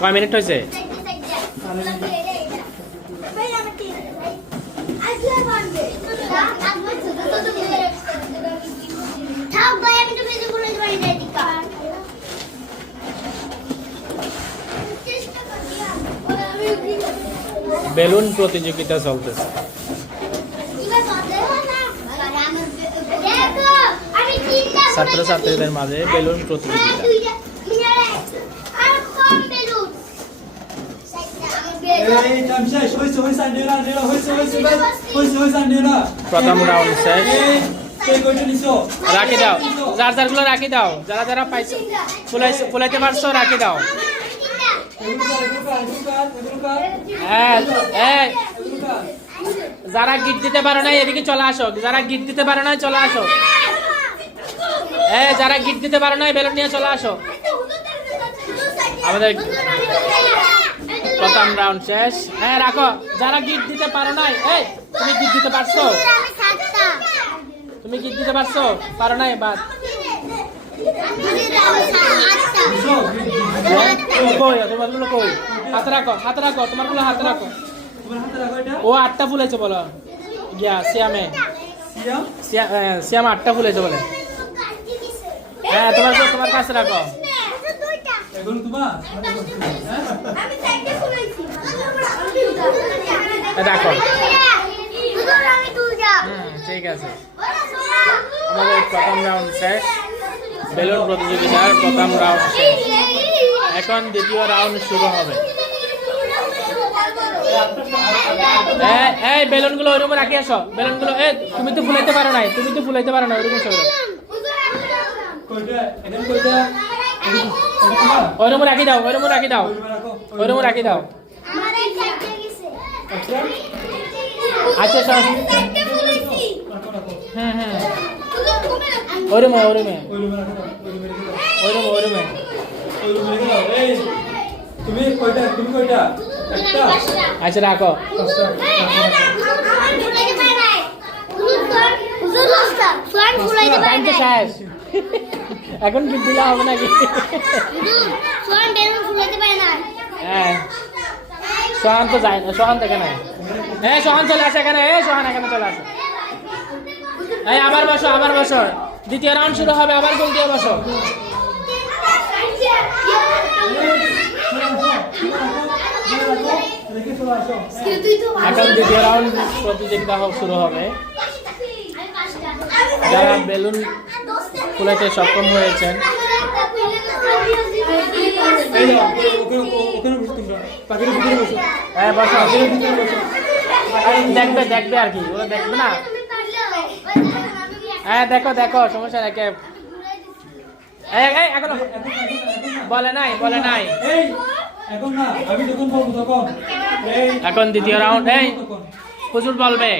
কয় মিনিট হয়েছে? বেলুন প্রতিযোগিতা চলতেছে। ছাত্রছাত্রীদের মাঝে বেলুন প্রতিযোগিতা। প্রথম রাউন্ড শেষ। রাখি দাও, যার যারগুলো রাখি দাও, যারা যারা পাইছো ফুলাইতে পারছো রাখি দাও। যারা গিট দিতে পারো না এদিকে চলে আসো, যারা গিট দিতে পারো না চলে আসো। যারা গিট দিতে পারো না বেলুন নিয়ে চলে আসো। আমাদের প্রথম রাউন্ড শেষ। রাখো, যারা গিট দিতে পারো নাই। তুমি গিট দিতে পারছো? তুমি গিট দিতে পারছো? পারো নাই? বাদ। তোমারগুলো কই? হাতে রাখো, হাতে রাখো, তোমারগুলো হাতে রাখো। ও 8টা ফুলেছে বলো। গিয়া শ্যামে, শ্যাম 8টা ফুলেছে বলে। তোমার কাছে রাখো। রাখো, ঠিক আছে। আমাদের প্রথম রাউন্ড শেষ। বেলুন প্রতিযোগিতার প্রথম রাউন্ড শেষ। এখন দ্বিতীয় রাউন্ড শুরু হবে। এই বেলুনগুলো ওই রুমে রাখি আসো। বেলুনগুলো তুমি তো ফুলাইতে পারো নাই, তুমি তো ফুলাইতে পারো না, ওই রুমে চলো। ওই রুমে রাখি দাও, ওই রুমে রাখি দাও, ওই রুমে রাখি দাও। আচ্ছা সব ওই রুমে, ওই রুমে, ওই রুমে, ওই রুমে। তুমি কয়টা? তুমি কয়টা? একটা। আচ্ছা রাখো। এখন গিফট দিলে হবে নাকি? হ্যাঁ, সোহান তো যায় না। সোহান দেখে নাই। সোহান চলে আসে এখানে। সোহান এখানে চলে আসে। আবার বসো, আবার বসো। দ্বিতীয় রাউন্ড শুরু হবে। আবার গোল দিয়ে বসো। এখন দ্বিতীয় রাউন্ড প্রতিযোগিতা শুরু হবে। যারা বেলুন ফুলাইতে সক্ষম হয়েছেন দেখবে, দেখবে আর কি, ওরা দেখবে না। দেখো, দেখো, সমস্যা নাই। এখনো বলে নাই, বলে নাই। এখন দ্বিতীয় রাউন্ড। প্রচুর বলবে।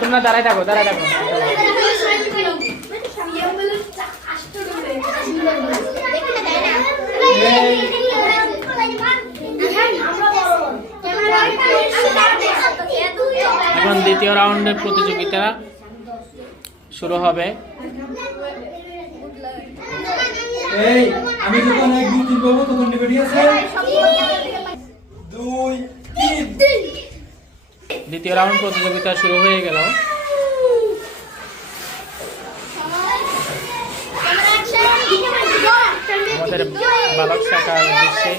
তোমরা দাঁড়ায় থাকো, দাঁড়ায় থাকো। এখন দ্বিতীয় রাউন্ডের প্রতিযোগিতা শুরু হবে। আমি যখন 1 2 3 বলবো তখন রেডি আছে? 2 3। দ্বিতীয় রাউন্ড প্রতিযোগিতা শুরু হয়ে গেল। আমাদের বালক শাখার উদ্দেশ্যে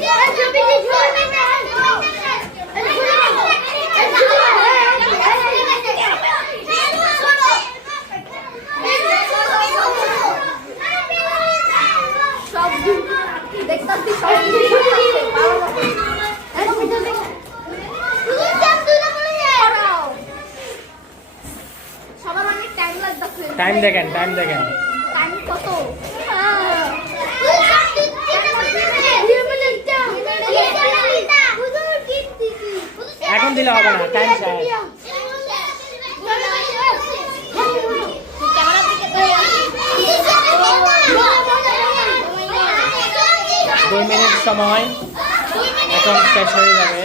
টাইম দেখেন, টাইম দেখেন। এখন দিলে হবে না, টাইম শেষ। 2 মিনিট সময় এখন শেষ হয়ে যাবে।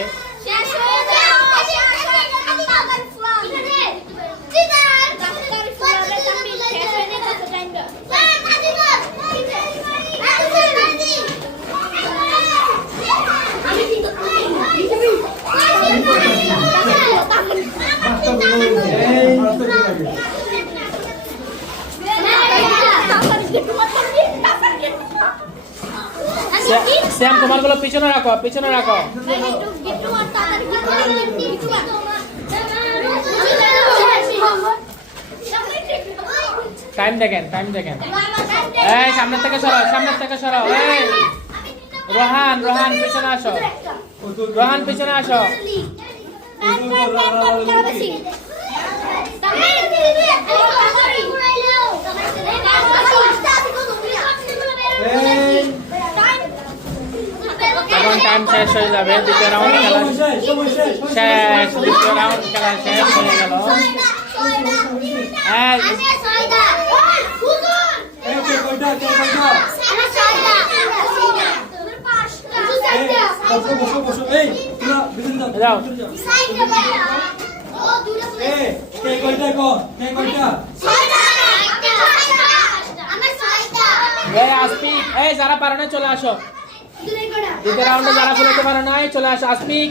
শ্যাম তোমারগুলো পিছনে রাখো, পিছনে রাখো। টাইম দেখেন, টাইম দেখেন। এই সামনের থেকে সরো, সামনের থেকে সরো। এই রোহান, রোহান পিছনে আসো, রোহান পিছনে আসো। এখন টাইম শেষ হয়ে যাবে, দ্বিতীয় রাউন্ড খেলা শেষ, দ্বিতীয় রাউন্ড খেলা শেষ হয়ে গেল। যাও এই যারা পারে না চলে আসো, দ্বিতীয় রাউন্ডে যারা ফুলাতে পারে নাই চলে আসো। আসপিক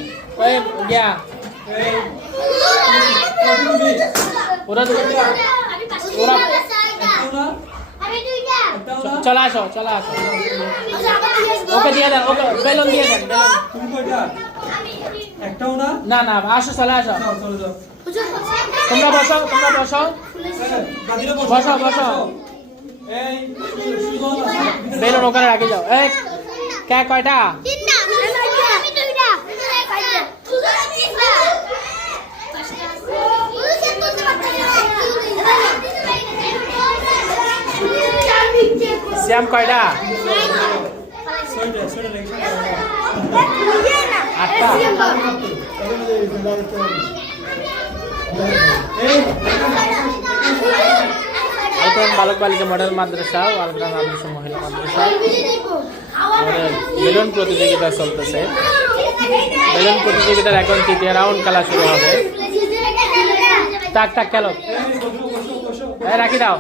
গিয়া ওরা ওরা চলে আসো, চলে আসো। ওকে দিয়ে দেন, ওকে বেলুন দিয়ে দেন। না না আসো, চলে আসো। তোমরা বসো, তোমরা বসো, বসো বসো। বেলুন ওখানে রাখে যাও। এই কে কয়টা? শ্যাম কয়টা? 8টা। আলগ্রাম বালক বালিকা মডেল মাদ্রাসা ও আলগ্রাম আদর্শ মহিলা মাদ্রাসা বেলুন প্রতিযোগিতা চলতেছে। বেলুন প্রতিযোগিতার এখন তৃতীয় রাউন্ড খেলা শুরু হবে। টাক টাক খেলো, রাখি দাও।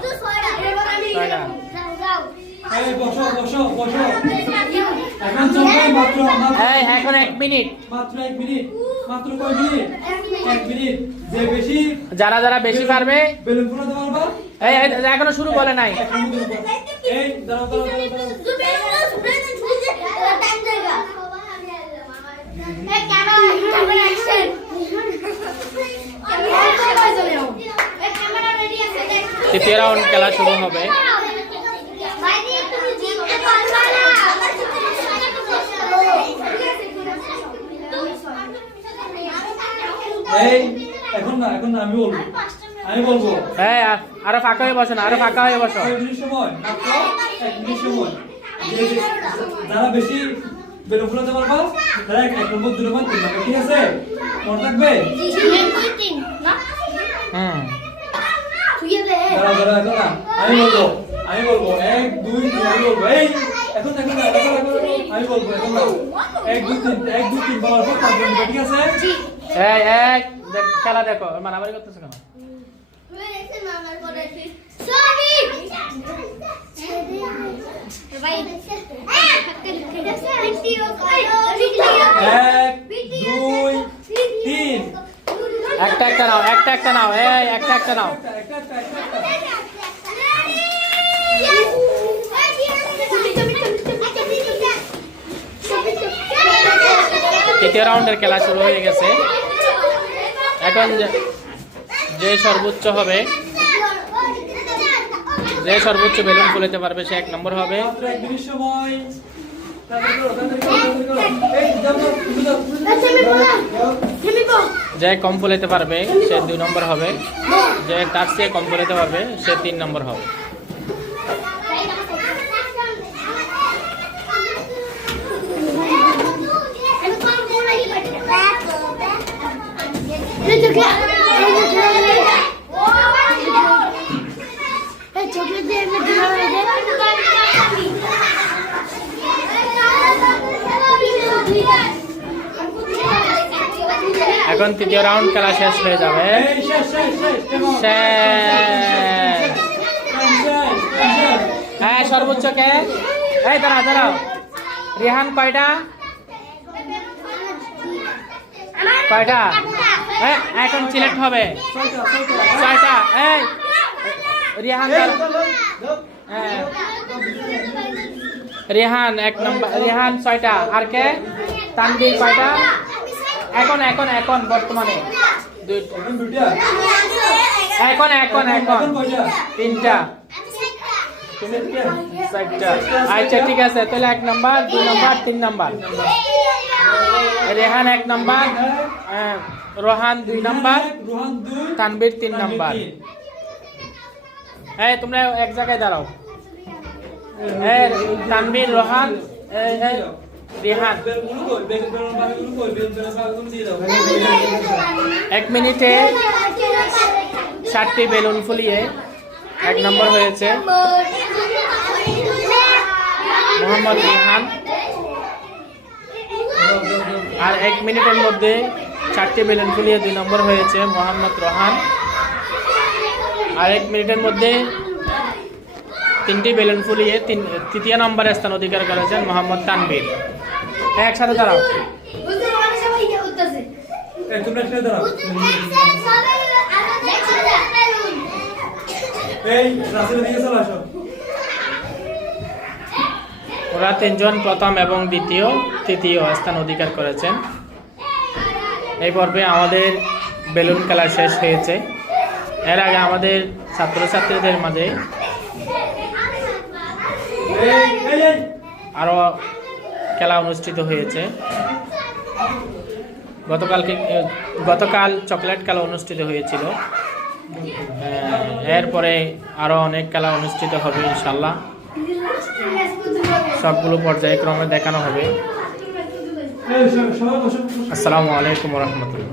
এখন 1 মিনিট, মাত্র 1 মিনিট, মাত্র কয় মিনিট? 1 মিনিট। যে বেশি, যারা যারা বেশি পারবে বেলুন ফুলাতে পারবা। এই এখনো শুরু বলে নাই। এই দাঁড়াও দাঁড়াও দাঁড়াও। তৃতীয় রাউন্ড খেলা শুরু হবে। এই এখন না, এখন না, আমি বলবো, আমি বলবো। হ্যাঁ আরো ফাঁকা হয়ে বসো না, আরো ফাঁকা হয়ে বসো। 1 মিনিট সময়, মাত্র 1 মিনিট সময়। যারা বেশি বেলুন ফুলাতে পারবা তারা 1 নম্বর, 2 নম্বর, 3 নম্বর, ঠিক আছে? মনে থাকবে? দাঁড়াও দাঁড়াও, এখন না, আমি বলবো, আমি বলবো 1 2 3, আমি বলবো। এই এখন না, এখন না, আমি বলবো, এখন না। 1 2 3, 1 2 3 বলার পর তারপর দিবা, ঠিক আছে? এই এক খেলা দেখো, মারামারি করতেছো কেন? একটা একটা নাও, একটা একটা নাও, এই একটা একটা নাও। তৃতীয় রাউন্ডের খেলা শুরু হয়ে গেছে। এখন যে সর্বোচ্চ হবে, যে সর্বোচ্চ বেলুন ফুলাতে পারবে সে 1 নম্বর হবে। যে কম ফুলাতে পারবে সে 2 নম্বর হবে। যে তার চেয়ে কম ফুলাতে পারবে সে 3 নম্বর হবে। এখন তৃতীয় রাউন্ড খেলা শেষ হয়ে যাবে। হ্যাঁ সর্বোচ্চ কে? এই দাঁড়াও দাঁড়াও, রিহান কয়টা? কয়টা? এখন সিলেক্ট হবে 6টা। এই রিহান হ্যাঁ রেহান 1 নাম্বার, রেহান 6টা, আর কে? তানভীর কয়টা? এখন বর্তমানে এখন দুইটা এখন কয়টা 3টা তুমি কে 4টা। আচ্ছা ঠিক আছে, তাহলে 1 number 2 number 3 number. Rehan 1 number, Rohan 2 number, Rohan 2, Tanvir 3 number. এই তোমরা এক জায়গায় দাঁড়াও। এই তানভীর, রোহান, এই রেহান। 1 মিনিটে 7টি বেলুন ফুলিয়ে 1 নম্বর হয়েছে মোহাম্মদ রেহান। আর 1 মিনিটের মধ্যে 4টি বেলুন ফুলিয়ে 2 নম্বর হয়েছে মোহাম্মদ রোহান। আর 1 মিনিটের মধ্যে 3টি বেলুন ফুলিয়ে তৃতীয় নম্বরে স্থান অধিকার করেছেন মোহাম্মদ তানভীর। একসাথে দাঁড়াও। তোমরা একসাথে দাঁড়াও। এই রাসেলের দিকে চলে আসো। ওরা 3 জন প্রথম এবং তৃতীয় স্থান অধিকার করেছেন। এই পর্বে আমাদের বেলুন খেলা শেষ হয়েছে। এর আগে আমাদের ছাত্রছাত্রীদের মাঝে আরো খেলা অনুষ্ঠিত হয়েছে। গতকাল চকলেট খেলা অনুষ্ঠিত হয়েছিল। এরপরে আরো অনেক খেলা অনুষ্ঠিত হবে ইনশাল্লাহ। সবগুলো পর্যায়ক্রমে দেখানো হবে। আসসালামু আলাইকুম ওয়া রাহমাতুল্লাহ।